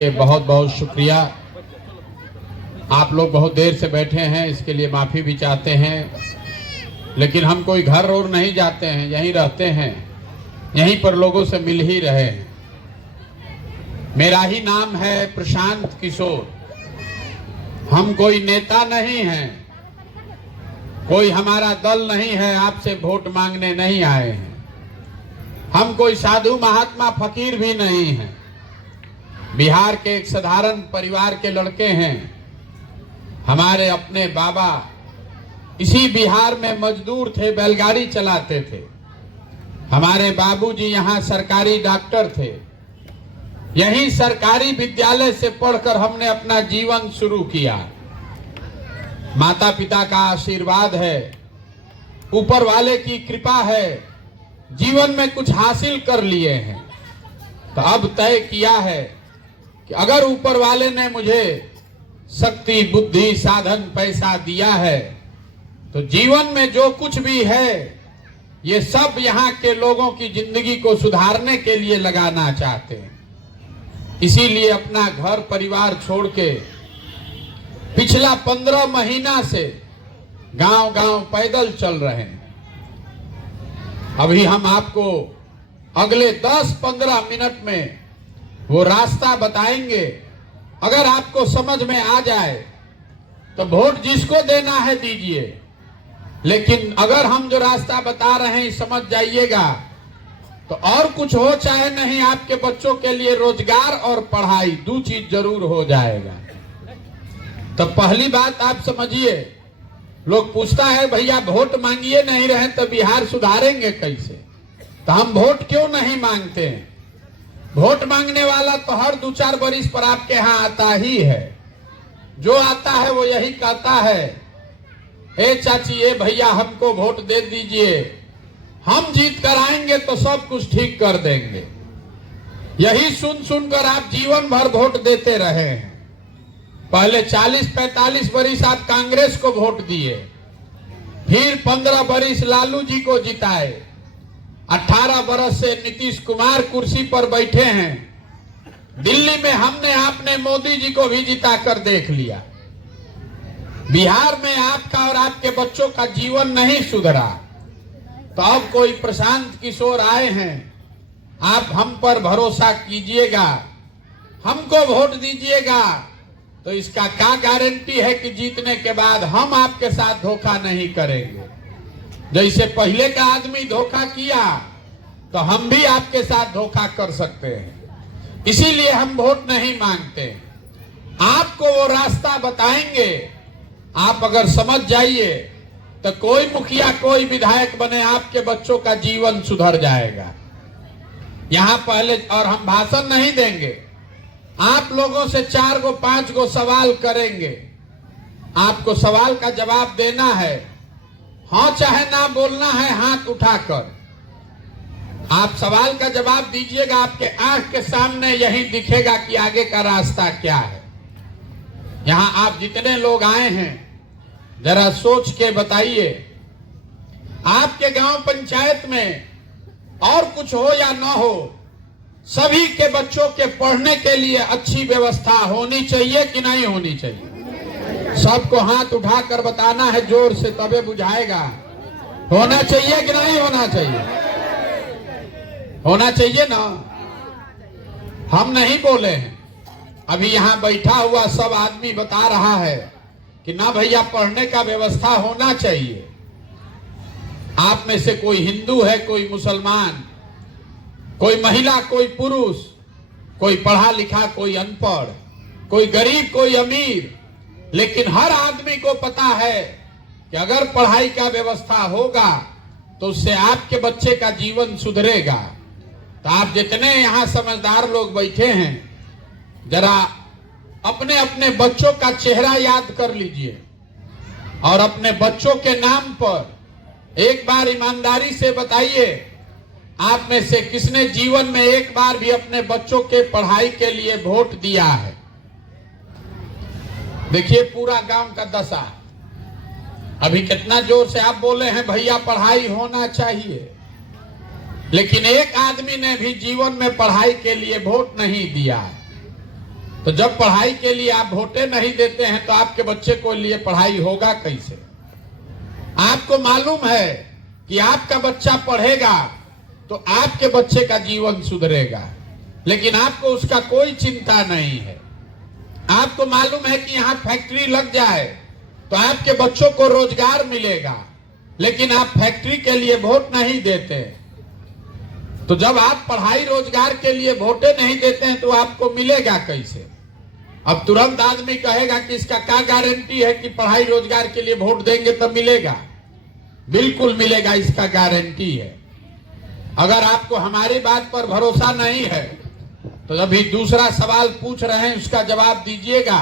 बहुत बहुत शुक्रिया। आप लोग बहुत देर से बैठे हैं, इसके लिए माफ़ी भी चाहते हैं, लेकिन हम कोई घर और नहीं जाते हैं, यहीं रहते हैं, यहीं पर लोगों से मिल ही रहे हैं। मेरा ही नाम है प्रशांत किशोर। हम कोई नेता नहीं हैं, कोई हमारा दल नहीं है, आपसे वोट मांगने नहीं आए हैं। हम कोई साधु महात्मा फकीर भी नहीं हैं, बिहार के एक साधारण परिवार के लड़के हैं। हमारे अपने बाबा इसी बिहार में मजदूर थे, बैलगाड़ी चलाते थे। हमारे बाबूजी यहाँ सरकारी डॉक्टर थे। यहीं सरकारी विद्यालय से पढ़कर हमने अपना जीवन शुरू किया। माता पिता का आशीर्वाद है, ऊपर वाले की कृपा है, जीवन में कुछ हासिल कर लिए हैं। तो अब तय किया है कि अगर ऊपर वाले ने मुझे शक्ति, बुद्धि, साधन, पैसा दिया है, तो जीवन में जो कुछ भी है ये सब यहाँ के लोगों की जिंदगी को सुधारने के लिए लगाना चाहते हैं। इसीलिए अपना घर परिवार छोड़ के पिछला 15 महीना से गांव गांव पैदल चल रहे हैं। अभी हम आपको अगले 10-15 मिनट में वो रास्ता बताएंगे। अगर आपको समझ में आ जाए तो वोट जिसको देना है दीजिए, लेकिन अगर हम जो रास्ता बता रहे हैं समझ जाइएगा तो और कुछ हो चाहे नहीं, आपके बच्चों के लिए रोजगार और पढ़ाई, 2 चीज जरूर हो जाएगा। तो पहली बात आप समझिए, लोग पूछता है भैया वोट मांगिए नहीं रहे तो बिहार सुधारेंगे कैसे? तो हम वोट क्यों नहीं मांगते हैं? वोट मांगने वाला तो हर 2-4 बरिस पर आपके यहाँ आता ही है। जो आता है वो यही कहता है, ए चाची, ए भैया, हमको वोट दे दीजिए, हम जीत कर आएंगे तो सब कुछ ठीक कर देंगे। यही सुन सुनकर आप जीवन भर वोट देते रहे हैं। पहले 40-45 बरिस आप कांग्रेस को वोट दिए, फिर 15 बरिस लालू जी को जिताए, 18 बरस से नीतीश कुमार कुर्सी पर बैठे हैं। दिल्ली में हमने आपने मोदी जी को भी जिता कर देख लिया। बिहार में आपका और आपके बच्चों का जीवन नहीं सुधरा। तो अब कोई प्रशांत किशोर आए हैं, आप हम पर भरोसा कीजिएगा, हमको वोट दीजिएगा, तो इसका क्या गारंटी है कि जीतने के बाद हम आपके साथ धोखा नहीं करेंगे? जैसे पहले का आदमी धोखा किया तो हम भी आपके साथ धोखा कर सकते हैं। इसीलिए हम वोट नहीं मांगते। आपको वो रास्ता बताएंगे, आप अगर समझ जाइए तो कोई मुखिया, कोई विधायक बने, आपके बच्चों का जीवन सुधर जाएगा। यहाँ पहले और हम भाषण नहीं देंगे, आप लोगों से 4-5 सवाल करेंगे। आपको सवाल का जवाब देना है, हाँ चाहे ना बोलना है हाथ उठाकर। आप सवाल का जवाब दीजिएगा, आपके आंख के सामने यही दिखेगा कि आगे का रास्ता क्या है। यहाँ आप जितने लोग आए हैं जरा सोच के बताइए, आपके गांव पंचायत में और कुछ हो या ना हो, सभी के बच्चों के पढ़ने के लिए अच्छी व्यवस्था होनी चाहिए कि नहीं होनी चाहिए? सबको हाथ उठाकर बताना है जोर से, तबे बुझाएगा। होना चाहिए कि नहीं होना चाहिए? होना चाहिए ना। हम नहीं बोले हैं, अभी यहाँ बैठा हुआ सब आदमी बता रहा है कि ना भैया पढ़ने का व्यवस्था होना चाहिए। आप में से कोई हिंदू है, कोई मुसलमान, कोई महिला, कोई पुरुष, कोई पढ़ा लिखा, कोई अनपढ़, कोई गरीब, कोई अमीर, लेकिन हर आदमी को पता है कि अगर पढ़ाई का व्यवस्था होगा तो उससे आपके बच्चे का जीवन सुधरेगा। तो आप जितने यहाँ समझदार लोग बैठे हैं, जरा अपने अपने बच्चों का चेहरा याद कर लीजिए और अपने बच्चों के नाम पर एक बार ईमानदारी से बताइए, आप में से किसने जीवन में एक बार भी अपने बच्चों के पढ़ाई के लिए वोट दिया है? देखिए पूरा गांव का दशा। अभी कितना जोर से आप बोले हैं भैया पढ़ाई होना चाहिए, लेकिन एक आदमी ने भी जीवन में पढ़ाई के लिए वोट नहीं दिया। तो जब पढ़ाई के लिए आप वोटें नहीं देते हैं तो आपके बच्चे को लिए पढ़ाई होगा कैसे? आपको मालूम है कि आपका बच्चा पढ़ेगा तो आपके बच्चे का जीवन सुधरेगा, लेकिन आपको उसका कोई चिंता नहीं है। आपको मालूम है कि यहाँ फैक्ट्री लग जाए तो आपके बच्चों को रोजगार मिलेगा, लेकिन आप फैक्ट्री के लिए वोट नहीं देते। तो जब आप पढ़ाई रोजगार के लिए वोटें नहीं देते हैं तो आपको मिलेगा कैसे? अब तुरंत आदमी कहेगा कि इसका क्या गारंटी है कि पढ़ाई रोजगार के लिए वोट देंगे तब मिलेगा? बिल्कुल मिलेगा, इसका गारंटी है। अगर आपको हमारी बात पर भरोसा नहीं है तो अभी दूसरा सवाल पूछ रहे हैं, उसका जवाब दीजिएगा।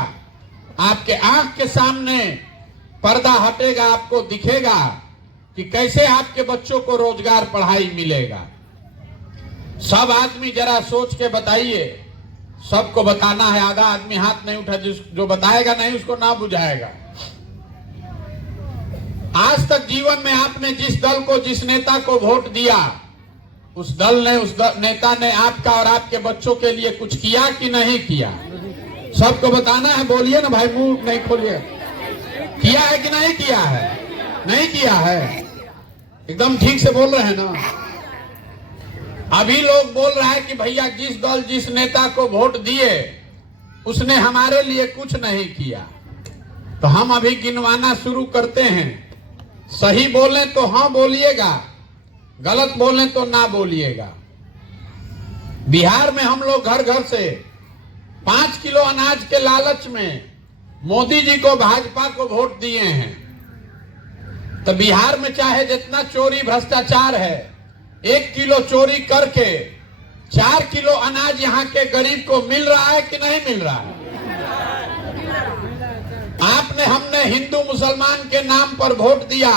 आपके आंख के सामने पर्दा हटेगा, आपको दिखेगा कि कैसे आपके बच्चों को रोजगार पढ़ाई मिलेगा। सब आदमी जरा सोच के बताइए, सबको बताना है। आधा आदमी हाथ नहीं उठा, जो बताएगा नहीं उसको ना बुझाएगा। आज तक जीवन में आपने जिस दल को, जिस नेता को वोट दिया, उस दल ने, नेता ने आपका और आपके बच्चों के लिए कुछ किया कि नहीं किया? सबको बताना है, बोलिए ना भाई, मुंह नहीं खोलिए। किया है कि नहीं किया है? नहीं किया है, एकदम ठीक से बोल रहे हैं ना। अभी लोग बोल रहा है कि भैया जिस दल, जिस नेता को वोट दिए उसने हमारे लिए कुछ नहीं किया। तो हम अभी गिनवाना शुरू करते हैं। सही बोलें तो हाँ बोलिएगा, गलत बोलें तो ना बोलिएगा। बिहार में हम लोग घर घर से 5 किलो अनाज के लालच में मोदी जी को, भाजपा को वोट दिए हैं। तो बिहार में चाहे जितना चोरी भ्रष्टाचार है, 1 किलो चोरी करके 4 किलो अनाज यहाँ के गरीब को मिल रहा है कि नहीं मिल रहा है? आपने, हमने हिंदू मुसलमान के नाम पर वोट दिया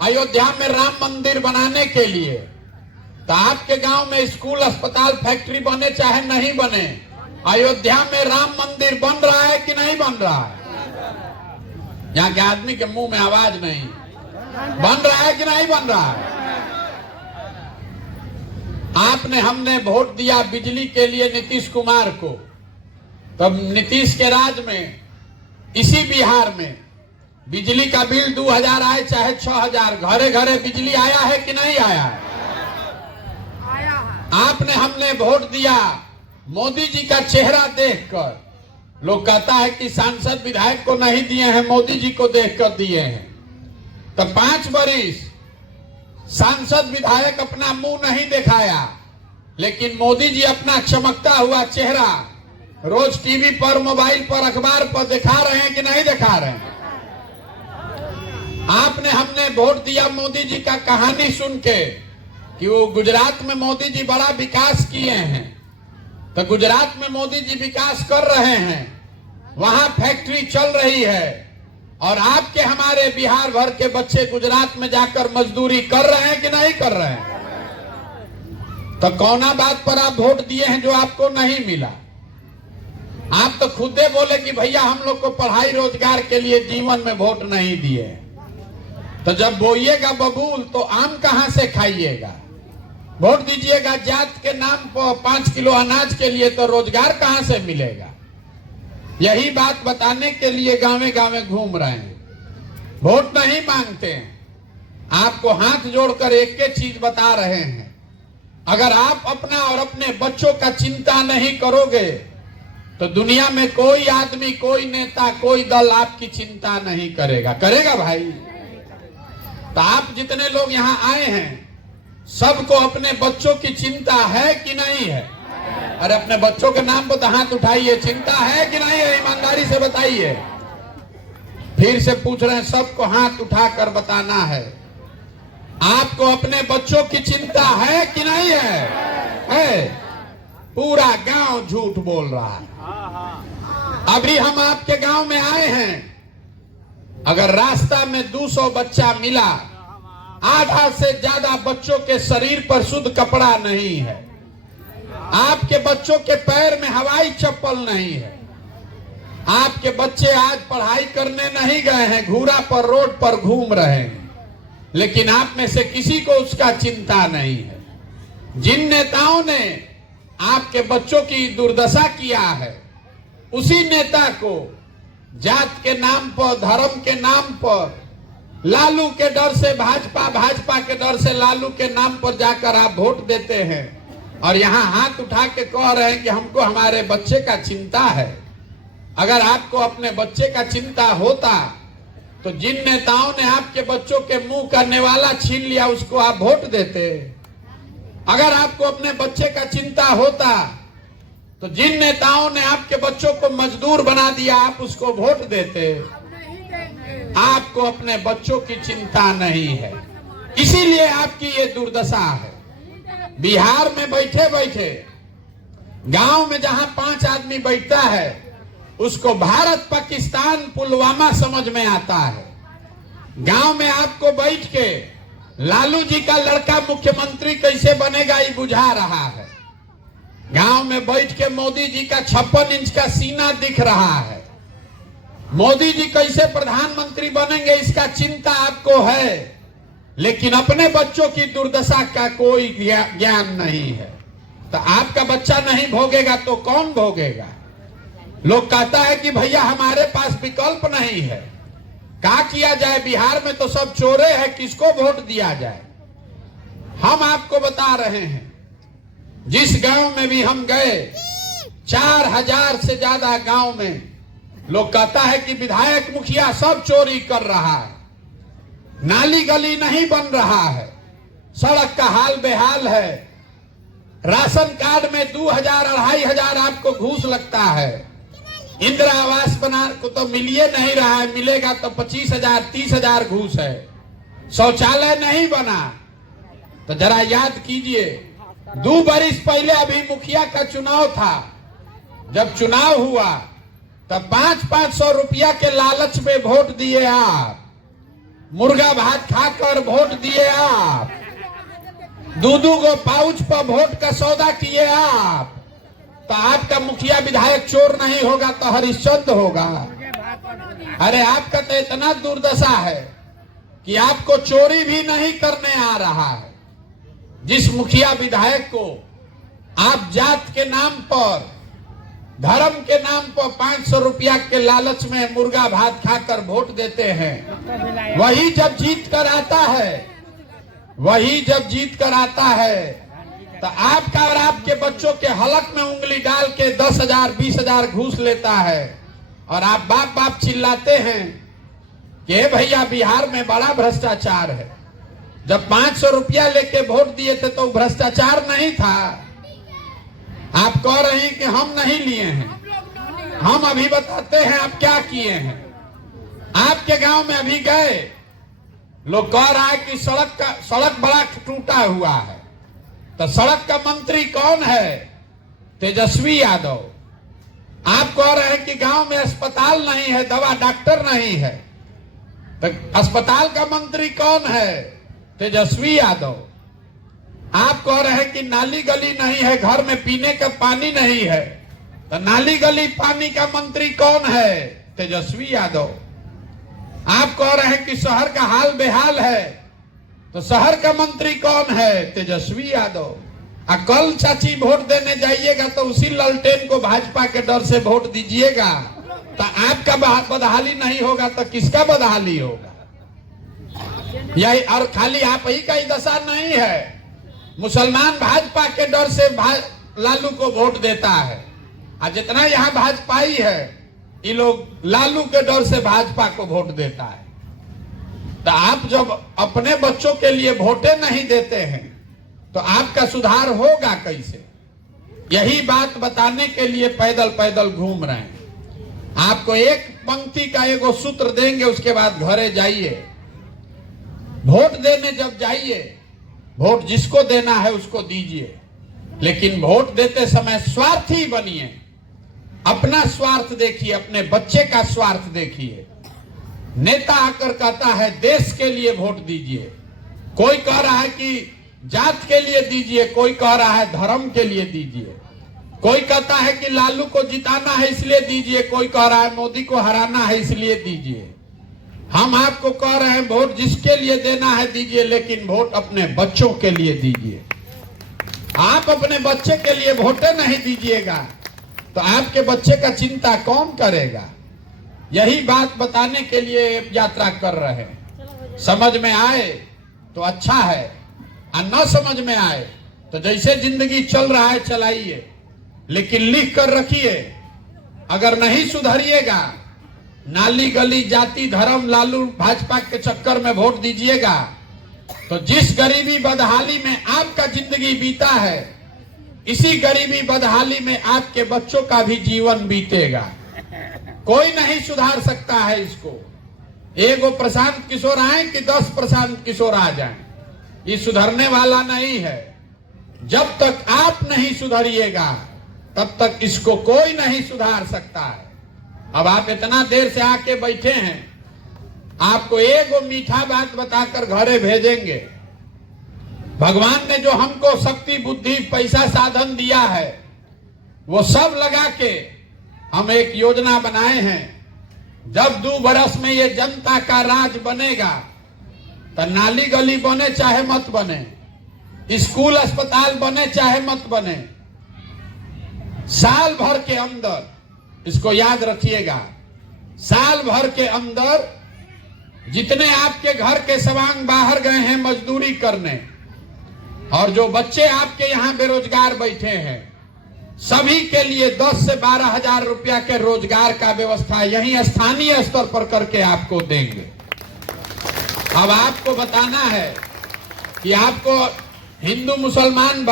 अयोध्या में राम मंदिर बनाने के लिए। तो आपके गांव में स्कूल, अस्पताल, फैक्ट्री बने चाहे नहीं बने, अयोध्या में राम मंदिर बन रहा है कि नहीं बन रहा है? यहाँ के आदमी के मुंह में आवाज नहीं। बन रहा है कि नहीं बन रहा है? आपने, हमने वोट दिया बिजली के लिए नीतीश कुमार को। तब नीतीश के राज में इसी बिहार में बिजली का बिल 2000 आए चाहे 6000, घरे घरे बिजली आया है कि नहीं आया है? आपने, हमने वोट दिया मोदी जी का चेहरा देखकर। लोग कहता है कि सांसद विधायक को नहीं दिए हैं, मोदी जी को देखकर दिए हैं। तो 5 बरिस सांसद विधायक अपना मुंह नहीं दिखाया, लेकिन मोदी जी अपना चमकता हुआ चेहरा रोज टीवी पर, मोबाइल पर, अखबार पर दिखा रहे हैं कि नहीं दिखा रहे हैं? आपने, हमने वोट दिया मोदी जी का कहानी सुन के कि वो गुजरात में मोदी जी बड़ा विकास किए हैं। तो गुजरात में मोदी जी विकास कर रहे हैं, वहां फैक्ट्री चल रही है, और आपके, हमारे बिहार भर के बच्चे गुजरात में जाकर मजदूरी कर रहे हैं कि नहीं कर रहे हैं? तो कौना बात पर आप वोट दिए हैं जो आपको नहीं मिला? आप तो खुदे बोले कि भैया हम लोग को पढ़ाई रोजगार के लिए जीवन में वोट नहीं दिए। तो जब बोइएगा बबूल तो आम कहां से खाइएगा? वोट दीजिएगा जात के नाम पर 5 किलो अनाज के लिए, तो रोजगार कहां से मिलेगा? यही बात बताने के लिए गांवे गांवे घूम रहे हैं। वोट नहीं मांगते हैं, आपको हाथ जोड़कर एक एक चीज बता रहे हैं। अगर आप अपना और अपने बच्चों का चिंता नहीं करोगे तो दुनिया में कोई आदमी, कोई नेता, कोई दल आपकी चिंता नहीं करेगा। करेगा भाई? तो आप जितने लोग यहाँ आए हैं, सबको अपने बच्चों की चिंता है कि नहीं है? अरे अपने बच्चों के नाम पर तो हाथ उठाइए, चिंता है कि नहीं है? ईमानदारी से बताइए। फिर से पूछ रहे हैं, सबको हाथ उठाकर बताना है। आपको अपने बच्चों की चिंता है कि नहीं है? है? पूरा गांव झूठ बोल रहा है। अभी हम आपके गांव में आए हैं, अगर रास्ता में 200 बच्चा मिला, आधा से ज्यादा बच्चों के शरीर पर शुद्ध कपड़ा नहीं है। आपके बच्चों के पैर में हवाई चप्पल नहीं है। आपके बच्चे आज पढ़ाई करने नहीं गए हैं, घूरा पर, रोड पर घूम रहे हैं, लेकिन आप में से किसी को उसका चिंता नहीं है। जिन नेताओं ने आपके बच्चों की दुर्दशा किया है, उसी नेता को जात के नाम पर, धर्म के नाम पर, लालू के डर से भाजपा, भाजपा के डर से लालू के नाम पर जाकर आप वोट देते हैं और यहाँ हाथ उठा के कह रहे हैं कि हमको हमारे बच्चे का चिंता है। अगर आपको अपने बच्चे का चिंता होता तो जिन नेताओं ने आपके बच्चों के मुंह का नेवाला छीन लिया उसको आप वोट देते। अगर आपको अपने बच्चे का चिंता होता तो जिन नेताओं ने आपके बच्चों को मजदूर बना दिया आप उसको वोट देते। आपको अपने बच्चों की चिंता नहीं है, इसीलिए आपकी ये दुर्दशा है। बिहार में बैठे बैठे गांव में जहां 5 आदमी बैठता है उसको भारत पाकिस्तान पुलवामा समझ में आता है। गांव में आपको बैठ के लालू जी का लड़का मुख्यमंत्री कैसे बनेगा ये बुझा रहा है। गांव में बैठ के मोदी जी का 56 इंच का सीना दिख रहा है। मोदी जी कैसे प्रधानमंत्री बनेंगे इसका चिंता आपको है, लेकिन अपने बच्चों की दुर्दशा का कोई ज्ञान नहीं है। तो आपका बच्चा नहीं भोगेगा तो कौन भोगेगा? लोग कहता है कि भैया हमारे पास विकल्प नहीं है, क्या किया जाए? बिहार में तो सब चोरे हैं, किसको वोट दिया जाए? हम आपको बता रहे हैं, जिस गांव में भी हम गए 4000 से ज्यादा गांव में लोग कहता है कि विधायक मुखिया सब चोरी कर रहा है, नाली गली नहीं बन रहा है, सड़क का हाल बेहाल है, राशन कार्ड में 2000-2500 आपको घूस लगता है, इंदिरा आवास बना को तो मिलिए नहीं रहा है, मिलेगा तो 25,000-30,000 घूस है, शौचालय नहीं बना। तो जरा याद कीजिए 2 बरिस पहले अभी मुखिया का चुनाव था, जब चुनाव हुआ तब 500-500 रुपया के लालच में वोट दिए आप, मुर्गा भात खाकर वोट दिए आप, 2-2 गो पाउच पर वोट का सौदा किए आप। तो आपका मुखिया विधायक चोर नहीं होगा तो हरिश्चंद्र होगा। अरे आपका तो इतना दुर्दशा है कि आपको चोरी भी नहीं करने आ रहा है। जिस मुखिया विधायक को आप जात के नाम पर, धर्म के नाम पर 500 रुपया के लालच में मुर्गा भात खाकर वोट देते हैं, वही जब जीत कर आता है तो आपका और आपके बच्चों के हलक में उंगली डाल के 10,000-20,000 घूस लेता है और आप बाप बाप चिल्लाते हैं कि भैया बिहार में बड़ा भ्रष्टाचार है। जब 500 रुपया लेके वोट दिए थे तो भ्रष्टाचार नहीं था। आप कह रहे हैं कि हम नहीं लिए हैं, हम अभी बताते हैं आप क्या किए हैं। आपके गांव में अभी गए, लोग कह रहा है कि सड़क बड़ा टूटा हुआ है, तो सड़क का मंत्री कौन है? तेजस्वी यादव। आप कह रहे हैं कि गांव में अस्पताल नहीं है, दवा डॉक्टर नहीं है, तो अस्पताल का मंत्री कौन है? तेजस्वी यादव। आप कह रहे हैं कि नाली गली नहीं है, घर में पीने का पानी नहीं है, तो नाली गली पानी का मंत्री कौन है? तेजस्वी यादव। आप कह रहे हैं कि शहर का हाल बेहाल है, तो शहर का मंत्री कौन है? तेजस्वी यादव। कल चाची वोट देने जाइएगा तो उसी ललटेन को भाजपा के डर से वोट दीजिएगा, तो आपका बदहाली नहीं होगा तो किसका बदहाली होगा? यही, और खाली आप ही का ही दशा नहीं है। मुसलमान भाजपा के डर से लालू को वोट देता है, और जितना यहाँ भाजपाई है ये लोग लालू के डर से भाजपा को वोट देता है। तो आप जब अपने बच्चों के लिए वोटे नहीं देते हैं तो आपका सुधार होगा कैसे? यही बात बताने के लिए पैदल पैदल घूम रहे हैं। आपको एक पंक्ति का एगो सूत्र देंगे, उसके बाद घरे जाइए, वोट देने जब जाइए, वोट जिसको देना है उसको दीजिए, लेकिन वोट देते समय स्वार्थी बनिए। अपना स्वार्थ देखिए, अपने बच्चे का स्वार्थ देखिए। नेता आकर कहता है देश के लिए वोट दीजिए, कोई कह रहा है कि जात के लिए दीजिए, कोई कह रहा है धर्म के लिए दीजिए, कोई कहता है कि लालू को जिताना है इसलिए दीजिए, कोई कह रहा है मोदी को हराना है इसलिए दीजिए। हम आपको कह रहे हैं वोट जिसके लिए देना है दीजिए, लेकिन वोट अपने बच्चों के लिए दीजिए। आप अपने बच्चे के लिए वोटे नहीं दीजिएगा तो आपके बच्चे का चिंता कौन करेगा? यही बात बताने के लिए यात्रा कर रहे हैं। समझ में आए तो अच्छा है, और न समझ में आए तो जैसे जिंदगी चल रहा है चलाइए, लेकिन लिख कर रखिए, अगर नहीं सुधरिएगा, नाली गली जाति धर्म लालू भाजपा के चक्कर में वोट दीजिएगा, तो जिस गरीबी बदहाली में आपका जिंदगी बीता है, इसी गरीबी बदहाली में आपके बच्चों का भी जीवन बीतेगा। कोई नहीं सुधार सकता है इसको। एगो प्रशांत किशोर आए कि 10 प्रशांत किशोर आ जाएं, ये सुधरने वाला नहीं है। जब तक आप नहीं सुधरिएगा तब तक इसको कोई नहीं सुधार सकता है। अब आप इतना देर से आके बैठे हैं, आपको एगो मीठा बात बताकर घरे भेजेंगे। भगवान ने जो हमको शक्ति बुद्धि पैसा साधन दिया है, वो सब लगा के हम एक योजना बनाए हैं। जब 2 बरस में ये जनता का राज बनेगा, तो नाली गली बने चाहे मत बने, स्कूल अस्पताल बने चाहे मत बने, साल भर के अंदर, इसको याद रखिएगा, साल भर के अंदर जितने आपके घर के सवांग बाहर गए हैं मजदूरी करने, और जो बच्चे आपके यहाँ बेरोजगार बैठे हैं, सभी के लिए 10 से 12 हजार रुपया के रोजगार का व्यवस्था यही स्थानीय स्तर पर करके आपको देंगे। अब आपको बताना है कि आपको हिंदू मुसलमान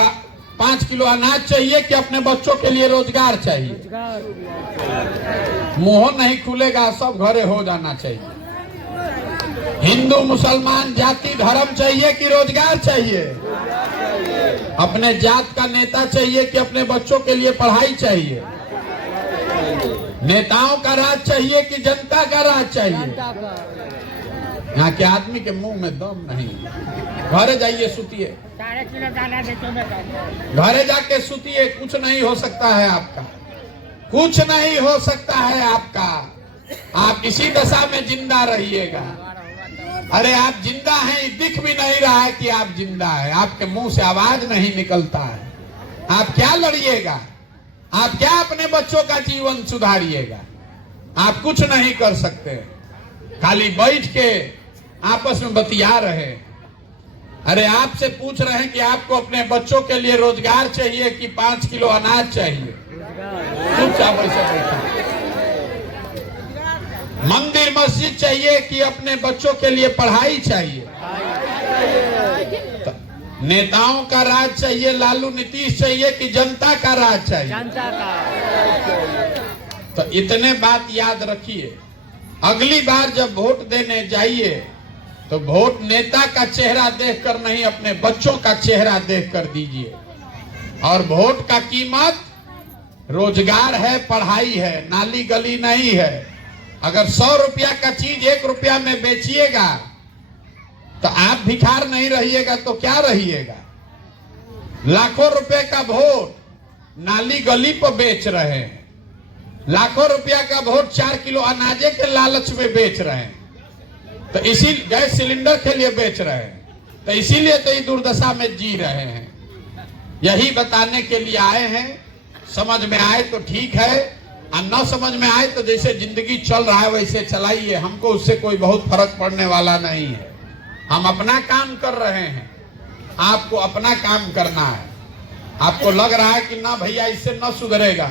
5 किलो अनाज चाहिए कि अपने बच्चों के लिए रोजगार चाहिए। मुंह नहीं खुलेगा, सब घरे हो जाना चाहिए। हिंदू मुसलमान जाति धर्म चाहिए कि रोजगार चाहिए? अपने जात का नेता चाहिए कि अपने बच्चों के लिए पढ़ाई चाहिए? नेताओं का राज चाहिए कि जनता का राज चाहिए? यहाँ के आदमी के मुंह में दम नहीं। घरे जाइए, सुतिए, घरे जाके सुतिए, कुछ नहीं हो सकता है आपका, कुछ नहीं हो सकता है आपका। आप इसी दशा में जिंदा रहिएगा। अरे आप जिंदा हैं, दिख भी नहीं रहा है कि आप जिंदा है, आपके मुंह से आवाज नहीं निकलता है। आप क्या लड़िएगा? आप क्या अपने बच्चों का जीवन सुधारिएगा? आप कुछ नहीं कर सकते, खाली बैठ के आपस में बतिया रहे। अरे आपसे पूछ रहे हैं कि आपको अपने बच्चों के लिए रोजगार चाहिए कि 5 किलो अनाज चाहिए? चुपचाप ऐसे बैठा। मंदिर मस्जिद चाहिए कि अपने बच्चों के लिए पढ़ाई चाहिए? नेताओं का राज चाहिए, लालू नीतीश चाहिए कि जनता का राज चाहिए? जनता का। तो इतने बात याद रखिए। अगली बार जब वोट देने जाइए तो वोट नेता का चेहरा देखकर नहीं, अपने बच्चों का चेहरा देखकर दीजिए। और वोट का कीमत रोजगार है, पढ़ाई है, नाली गली नहीं है। अगर 100 रुपया का चीज 1 रुपया में बेचिएगा तो आप भिखार नहीं रहिएगा तो क्या रहिएगा? लाखों रुपए का वोट नाली गली पर बेच रहे हैं, लाखों रुपया का वोट 4 किलो अनाजे के लालच में बेच रहे हैं, तो इसी गैस सिलेंडर के लिए बेच रहे हैं, तो इसीलिए तो ये दुर्दशा में जी रहे हैं। यही बताने के लिए आए हैं। समझ में आए तो ठीक है, और न समझ में आए तो जैसे जिंदगी चल रहा है वैसे चलाइए। हमको उससे कोई बहुत फर्क पड़ने वाला नहीं है। हम अपना काम कर रहे हैं, आपको अपना काम करना है। आपको लग रहा है कि ना भैया इससे न सुधरेगा,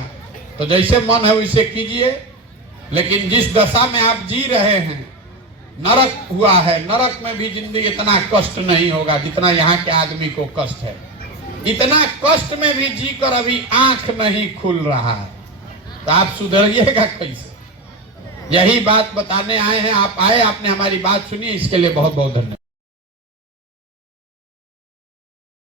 तो जैसे मन है वैसे कीजिए, लेकिन जिस दशा में आप जी रहे हैं, नरक हुआ है। नरक में भी जिंदगी इतना कष्ट नहीं होगा जितना यहाँ के आदमी को कष्ट है। इतना कष्ट में भी जीकर अभी आंख नहीं खुल रहा है, तो आप सुधरिएगा कैसे? यही बात बताने आए हैं। आप आए, आपने हमारी बात सुनी, इसके लिए बहुत बहुत धन्यवाद।